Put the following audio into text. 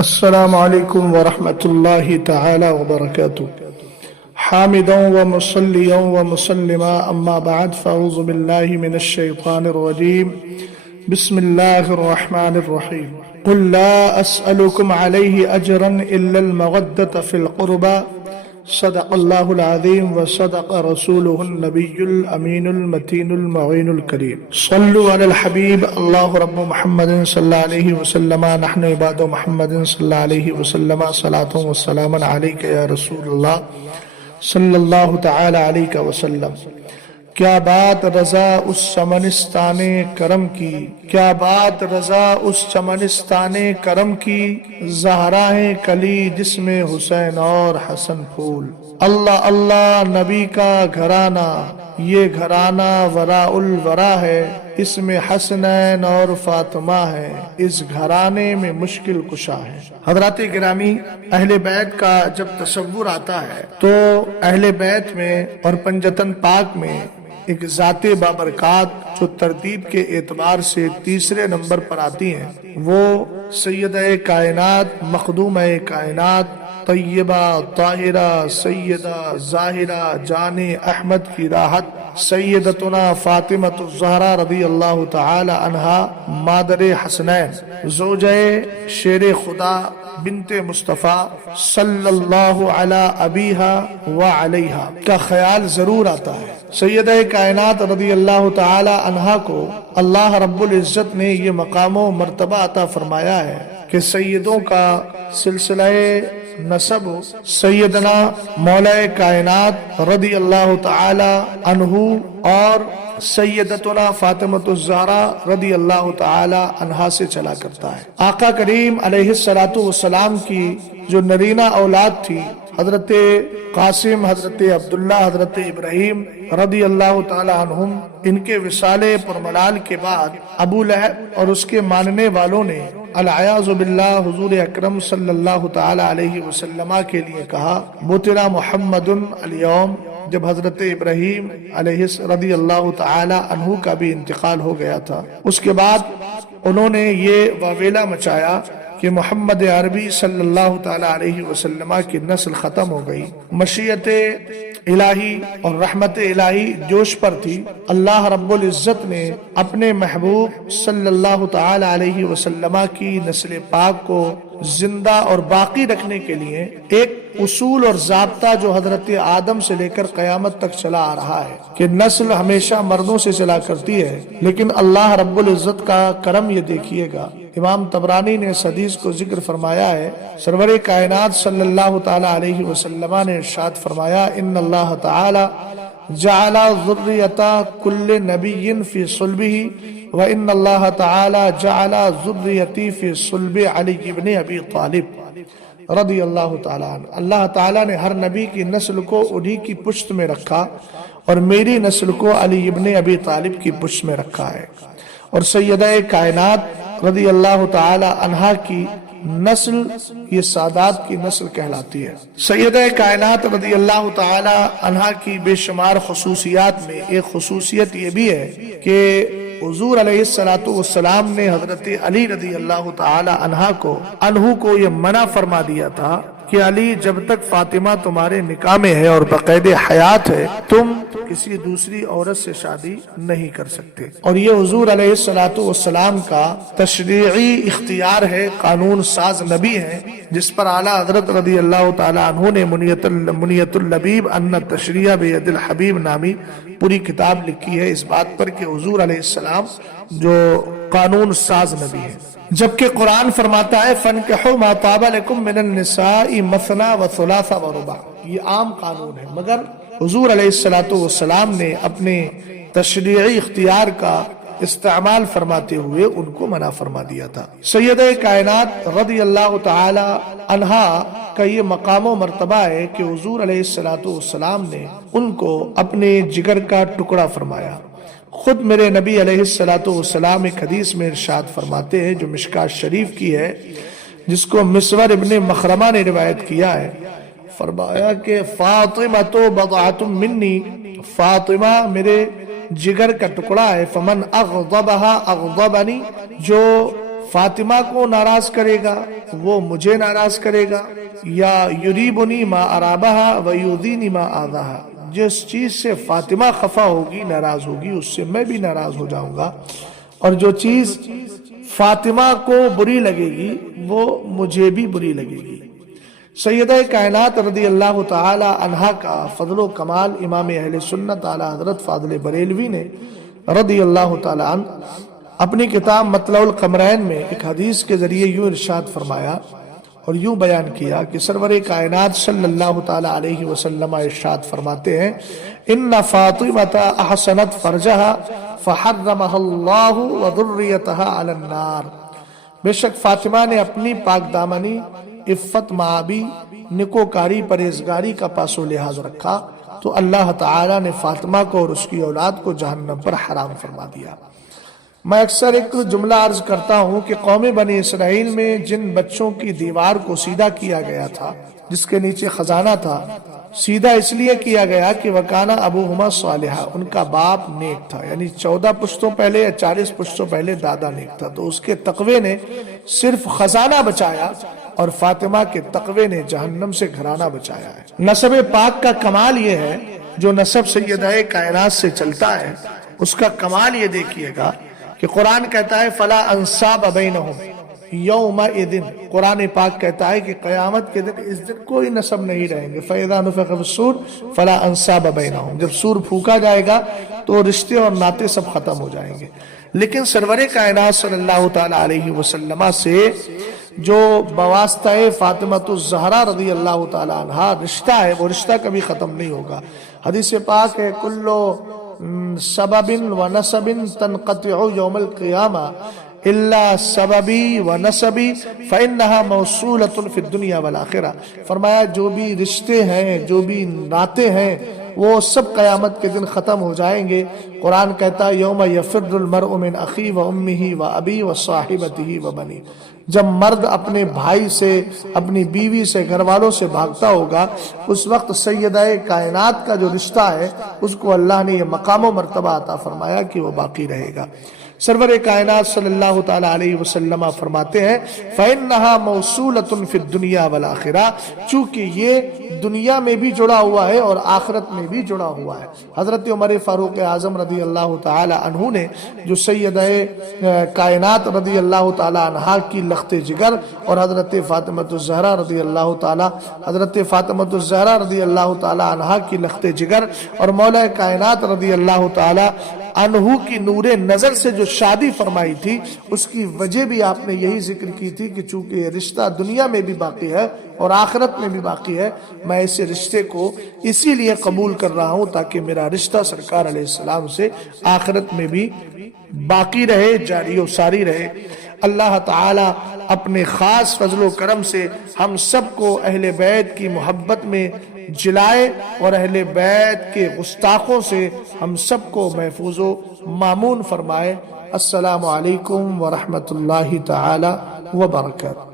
السلام عليكم ورحمة الله تعالى وبركاته. حامدا ومصليا ومسلما أما بعد فأعوذ بالله من الشيطان الرجيم. بسم الله الرحمن الرحيم. قل لا أسألكم عليه أجرا إلا المودة في القربى. صدق الله العظيم وصدق رسوله النبي الأمين المتين المعين الكريم. صلوا على الحبيب الله رب محمد صلى الله عليه وسلم. نحن عباد محمد صلى الله عليه وسلم. صلاة والسلام عليك يا رسول الله صلی اللہ تعالی علیہ وسلم. کیا بات رضا اس چمنستان کرم کی، کیا بات رضا اس چمنستان کرم کی، زہرائیں کلی جس میں حسین اور حسن پھول. اللہ اللہ نبی کا گھرانہ، یہ گھرانہ وراء الورا ہے، اس میں حسنین اور فاطمہ ہے، اس گھرانے میں مشکل کشا ہے. حضرات گرامی، اہل بیت کا جب تصور آتا ہے تو اہل بیت میں اور پنجتن پاک میں ایک ذات بابرکات جو ترتیب کے اعتبار سے تیسرے نمبر پر آتی ہیں، وہ سیدہ کائنات، مخدومہ کائنات، طیبہ طاہرہ سیدہ ظاہرہ جان احمد کی راحت سیدتنا فاطمۃ الزہرا رضی اللہ تعالی عنہا، مادر حسنین، زوجہ شیر خدا بنت مصطفیٰ صلی اللہ علی ابیہا و علیہا کا خیال ضرور آتا ہے. سیدہ کائنات رضی اللہ تعالی عنہا کو اللہ رب العزت نے یہ مقام و مرتبہ عطا فرمایا ہے کہ سیدوں کا سلسلہ نسب سیدنا مولا کائنات رضی اللہ تعالی عنہ اور سیدتنا فاطمۃ الزہرا رضی اللہ تعالی عنہا سے چلا کرتا ہے. آقا کریم علیہ الصلوۃ والسلام کی جو نرینہ اولاد تھی، حضرت قاسم، حضرت عبداللہ، حضرت ابراہیم رضی اللہ تعالی عنہم، ان کے وصال پرملال کے بعد ابو لہب اور اس کے ماننے والوں نے العیاذ باللہ حضور اکرم صلی اللہ تعالی علیہ وسلم کے لیے کہا بطر محمد الیوم. جب حضرت ابراہیم علیہ رضی اللہ تعالی عنہ کا بھی انتقال ہو گیا تھا، اس کے بعد انہوں نے یہ واویلا مچایا کہ محمد عربی صلی اللہ تعالی علیہ وسلم کی نسل ختم ہو گئی. مشیت الہی اور رحمت الہی جوش پر تھی. اللہ رب العزت نے اپنے محبوب صلی اللہ تعالی علیہ وسلم کی نسل پاک کو زندہ اور باقی رکھنے کے لیے ایک اصول اور ضابطہ جو حضرت آدم سے لے کر قیامت تک چلا آ رہا ہے کہ نسل ہمیشہ مردوں سے چلا کرتی ہے، لیکن اللہ رب العزت کا کرم یہ دیکھیے گا. امام طبرانی نے اس حدیث کو ذکر فرمایا ہے، سرور کائنات صلی اللہ تعالی علیہ وسلم نے ارشاد فرمایا ان اللہ تعالی جعل ذریۃ کل نبی فی صلبہ وان اللہ تعالی جعل ذریتی فی صلب علی ابن ابی طالب رضی اللہ تعالی عنہ. اللہ تعالی نے ہر نبی کی نسل کو انہی کی پشت میں رکھا اور میری نسل کو علی ابن ابی طالب کی پشت میں رکھا ہے. اور سیدہ کائنات رضی اللہ تعالی عنہا کی نسل یہ سادات کی نسل کہلاتی ہے. سیدہ کائنات رضی اللہ تعالی عنہا کی بے شمار خصوصیات میں ایک خصوصیت یہ بھی ہے کہ حضور علیہ الصلوۃ والسلام نے حضرت علی رضی اللہ تعالی عنہ کو یہ منع فرما دیا تھا کہ علی جب تک فاطمہ تمہارے نکاح میں ہے اور بقید حیات ہے تم کسی دوسری عورت سے شادی نہیں کر سکتے. اور یہ حضور علیہ الصلوۃ والسلام کا تشریعی اختیار ہے، قانون ساز نبی ہے، جس پر اعلیٰ حضرت رضی اللہ تعالی عنہ نے منیت اللبیب ان تشریع بید الحبیب نامی پوری کتاب لکھی ہے اس بات پر کہ حضور علیہ السلام جو قانون ساز نبی ہے. جبکہ قرآن فرماتا ہے فَانْكِحُوا مَا طَابَ لَكُم مِّنَ النِّسَاءِ مَثْنَىٰ وَثُلَاثَ وَرُبَاعَ. یہ عام قانون ہے، مگر حضور علیہ الصلوۃ والسلام نے اپنے تشریعی اختیار کا استعمال فرماتے ہوئے ان کو منع فرما دیا تھا. سیدہ کائنات رضی اللہ تعالی عنہا کا یہ مقام و مرتبہ ہے کہ حضور علیہ الصلوۃ والسلام نے ان کو اپنے جگر کا ٹکڑا فرمایا. خود میرے نبی علیہ الصلوۃ والسلام ایک حدیث میں ارشاد فرماتے ہیں جو مشکات شریف کی ہے، جس کو مسور ابن مخرمہ نے روایت کیا ہے. فرمایا کہ فاطمہ تو بضعۃ منی، فاطمہ میرے جگر کا ٹکڑا ہے. فمن اغضبها اغضبنی، جو فاطمہ کو ناراض کرے گا وہ مجھے ناراض کرے گا، یا یریبنی ما ارابہا ویؤذینی ما آذاہا، جس چیز سے فاطمہ خفا ہوگی ناراض ہوگی اس سے میں بھی ناراض ہو جاؤں گا، اور جو چیز فاطمہ کو بری لگے گی وہ مجھے بھی بری لگے گی۔ سیدہ کائنات رضی اللہ تعالی عنہا کا فضل و کمال امام اہل سنت اعلی حضرت فاضل بریلوی نے رضی اللہ تعالی عنہ اپنی کتاب مطلع القمرین میں ایک حدیث کے ذریعے یوں ارشاد فرمایا اور یوں بیان کیا کہ سرور کائنات صلی اللہ تعالی علیہ وسلم ارشاد فرماتے ہیں ان فاطمۃ احسنت فرجہا فحرمها اللہ وذریتها علی النار، بے شک فاطمہ نے اپنی پاک دامنی، عفت، معابی، نکوکاری، پرہیزگاری کا پاس و لحاظ رکھا تو اللہ تعالی نے فاطمہ کو اور اس کی اولاد کو جہنم پر حرام فرما دیا۔ میں اکثر ایک جملہ عرض کرتا ہوں کہ قوم بنی اسرائیل میں جن بچوں کی دیوار کو سیدھا کیا گیا تھا جس کے نیچے خزانہ تھا، سیدھا اس لیے کیا گیا کہ وکانا ابوہما صالحا، ان کا باپ نیک تھا، یعنی 14 پشتوں پہلے یا 40 پشتوں پہلے دادا نیک تھا، تو اس کے تقوی نے صرف خزانہ بچایا اور فاطمہ کے تقوی نے جہنم سے گھرانہ بچایا ہے۔ نسب پاک کا کمال یہ ہے، جو نسب سیدہ کائنات سے چلتا ہے اس کا کمال یہ دیکھیے گا کہ قرآن کہتا ہے فَلَا أَنْصَابَ بَيْنَهُمْ يَوْمَئِذٍ، قرآن پاک کہتا ہے کہ قیامت کے دن اس دن کوئی نسب نہیں رہیں گے، فَإِذَا نُفِخَ فِي الصُّورِ فَلَا أَنْصَابَ بَيْنَهُمْ، جب سور پھونکا جائے گا تو رشتے اور ناطے سب ختم ہو جائیں گے۔ لیکن سرور کائنات صلی اللہ تعالی علیہ وسلم سے جو بواسطہ فاطمۃ الزہرا رضی اللہ تعالی عنہا رشتہ ہے وہ رشتہ کبھی ختم نہیں ہوگا۔ حدیث پاک ہے کلو سبب و نسب تنقطع یوم القیامہ الا سببی و نسبی فإنہا موصولۃ فی الدنیا والآخرہ، فرمایا جو بھی رشتے ہیں، جو بھی ناطے ہیں وہ سب قیامت کے دن ختم ہو جائیں گے۔ قرآن کہتا ہے یوم یفر المرء من اخی و امہ و ابی و صاحبتہ و بنی، جب مرد اپنے بھائی سے، اپنی بیوی سے، گھر والوں سے بھاگتا ہوگا اس وقت سیدہ کائنات کا جو رشتہ ہے اس کو اللہ نے یہ مقام و مرتبہ عطا فرمایا کہ وہ باقی رہے گا۔ سرور کائنات صلی اللہ تعالی علیہ وسلم فرماتے ہیں فَإِنَّهَا مَوْصُولَةٌ فِي الدُّنْيَا وَالْآخِرَةِ، چونکہ یہ دنیا میں بھی جڑا ہوا ہے اور آخرت میں بھی جڑا ہوا ہے۔ حضرت عمر فاروق اعظم رضی اللہ تعالی عنہ نے جو سیدہ کائنات رضی اللہ تعالی عنہا کی لخت جگر اور حضرت فاطمۃ الزہرا رضی اللہ تعالی عنہا کی لخت جگر اور مولا کائنات رضی اللہ تعالی عنہ کی نور نظر سے جو شادی فرمائی تھی اس کی وجہ بھی آپ نے یہی ذکر کی تھی کہ چونکہ یہ رشتہ دنیا میں بھی باقی ہے اور آخرت میں بھی باقی ہے، میں اس رشتے کو اسی لیے قبول کر رہا ہوں تاکہ میرا رشتہ سرکار علیہ السلام سے آخرت میں بھی باقی رہے، جاری و ساری رہے۔ اللہ تعالی اپنے خاص فضل و کرم سے ہم سب کو اہل بیت کی محبت میں جلائے اور اہل بیت کے گستاخوں سے ہم سب کو محفوظ و مامون فرمائے۔ السلام علیکم ورحمۃ اللہ تعالی وبرکاتہ۔